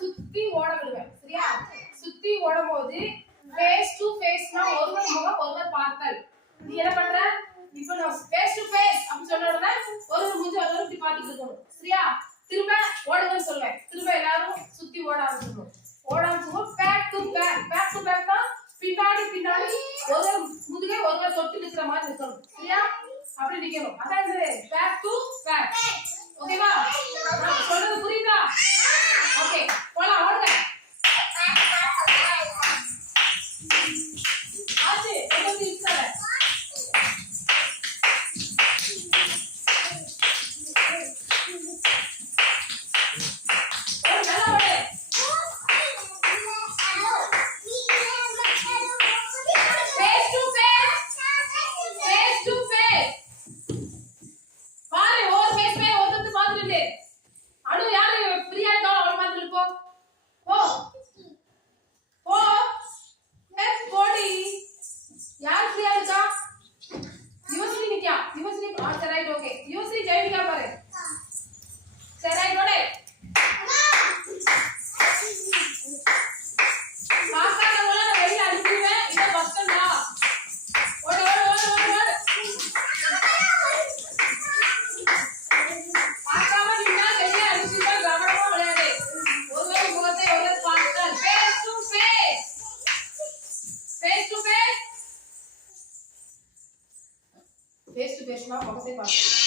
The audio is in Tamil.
சுத்தி ஓட விடுவேன். சரியா? சுத்தி ஓடும்போது ஃபேஸ் டு ஃபேஸ்னா ஒருவர் முகம் ஒருவர் பார்த்தல். நீ என்ன பண்ற? இப்போ நான் ஃபேஸ் டு ஃபேஸ் அப்படி சொன்ன உடனே ஒருவர் மூஞ்சி ஒருவர் இப்படி பார்த்துட்டு இருக்கணும். சரியா? திரும்ப ஓடுங்கன்னு சொல்லுவேன். திரும்ப எல்லாரும் சுத்தி ஓட ஆரம்பிக்கணும். ஓட ஆரம்பிச்சும் பேக் டு பேக் தான் பின்னாடி பின்னாடி ஒருவர் முதுகை ஒருவர் தொட்டு நிற்கிற மாதிரி இருக்கணும். சரியா? அப்படி நிக்கணும். அதான் இது பேக் டு பேக். ஓகேவா? நான் சொல்றது புரியுதா? ஓகே போலாம் ஓடுங்க. ஆச்சு உங்களுக்கு இஷ்டம். Face to face ना बहुत ही बात